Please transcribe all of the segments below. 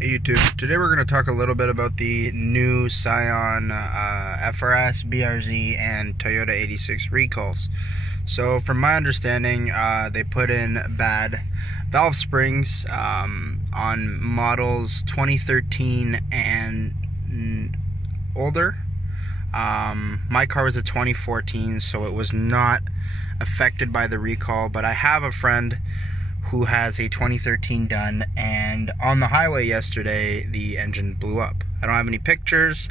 Hey YouTube, today we're going to talk a little bit about the new Scion FRS, BRZ, and Toyota 86 recalls. So from my understanding, they put in bad valve springs on models 2013 and older. My car was a 2014, so it was not affected by the recall, but I have a friend who has a 2013 done, and on the highway yesterday the engine blew up. I don't have any pictures.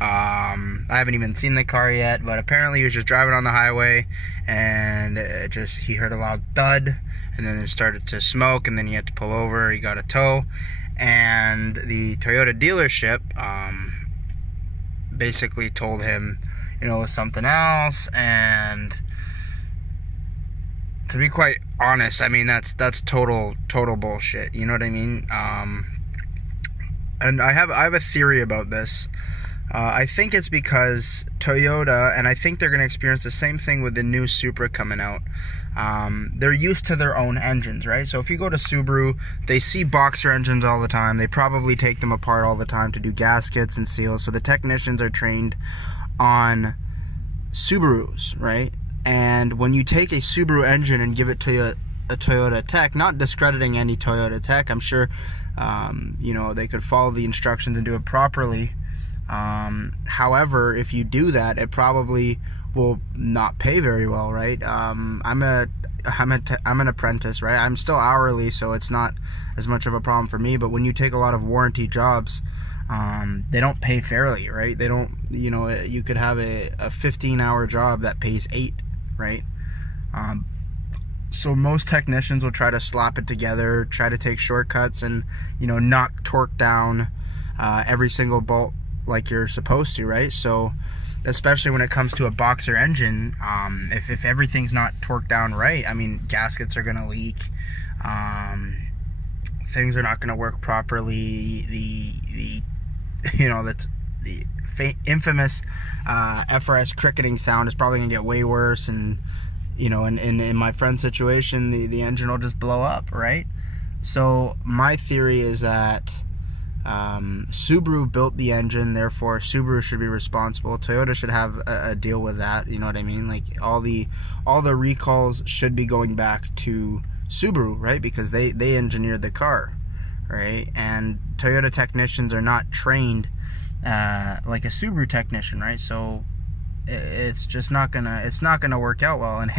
I haven't even seen the car yet, but apparently he was just driving on the highway and he heard a loud thud, and then it started to smoke, and then he had to pull over. He got a tow, and the Toyota dealership basically told him, you know, it was something else. And to be quite honest, I mean, that's total bullshit. You know what I mean? And I have a theory about this. I think it's because Toyota, and I think they're going to experience the same thing with the new Supra coming out. They're used to their own engines, right? So if you go to Subaru, they see boxer engines all the time. They probably take them apart all the time to do gaskets and seals. So the technicians are trained on Subarus, right? And when you take a Subaru engine and give it to a Toyota tech, not discrediting any Toyota tech, I'm sure, you know, they could follow the instructions and do it properly. However, if you do that, it probably will not pay very well, right? I'm an apprentice, right? I'm still hourly, so it's not as much of a problem for me. But when you take a lot of warranty jobs, they don't pay fairly, right? They don't, you know, you could have a 15-hour job that pays 8, right? So most technicians will try to slap it together, try to take shortcuts, and, you know, knock torque down every single bolt like you're supposed to, right? So especially when it comes to a boxer engine, if everything's not torqued down right, I mean, gaskets are gonna leak, things are not gonna work properly. The you know, the infamous FRS cricketing sound is probably gonna get way worse, and, you know, in my friend's situation, the engine will just blow up, right? So my theory is that Subaru built the engine, therefore Subaru should be responsible. Toyota should have a deal with that, you know what I mean? Like, all the recalls should be going back to Subaru, right? Because they engineered the car, right? And Toyota technicians are not trained like a Subaru technician, right? So it's just not gonna work out well. And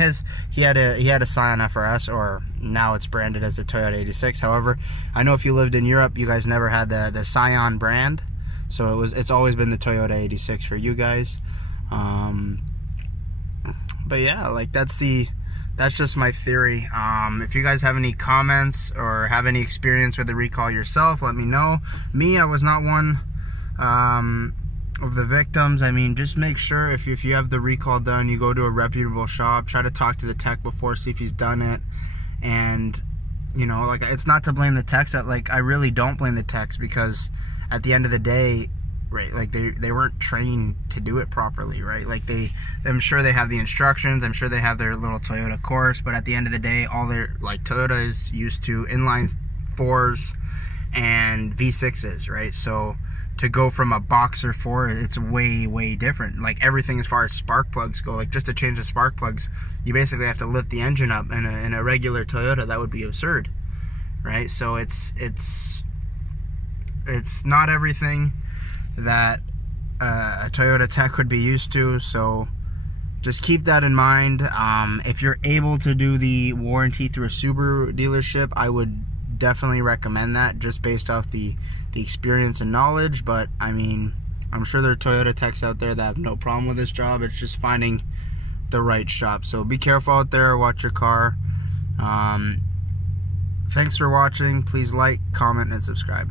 he had a Scion FRS, or now it's branded as the Toyota 86. However, I know if you lived in Europe, you guys never had the Scion brand, so it's always been the Toyota 86 for you guys. But yeah, like, that's just my theory. If you guys have any comments or have any experience with the recall yourself, let me know. I was not one of the victims. I mean, just make sure if you have the recall done, you go to a reputable shop, try to talk to the tech before, see if he's done it. And, you know, like, it's not to blame the techs. Like, I really don't blame the techs, because at the end of the day, right, like, they weren't trained to do it properly, right? Like, I'm sure they have the instructions, I'm sure they have their little Toyota course, but at the end of the day, all Toyota is used to inline 4s and V6s, right? So to go from a boxer 4, it's way different. Like, everything as far as spark plugs go, like, just to change the spark plugs, you basically have to lift the engine up. In a regular Toyota, that would be absurd, right? So it's not everything that a Toyota tech would be used to, so just keep that in mind. If you're able to do the warranty through a Subaru dealership, I would definitely recommend that, just based off the experience and knowledge. But I mean, I'm sure there are Toyota techs out there that have no problem with this job. It's just finding the right shop. So be careful out there, watch your car. Thanks for watching. Please like, comment, and subscribe.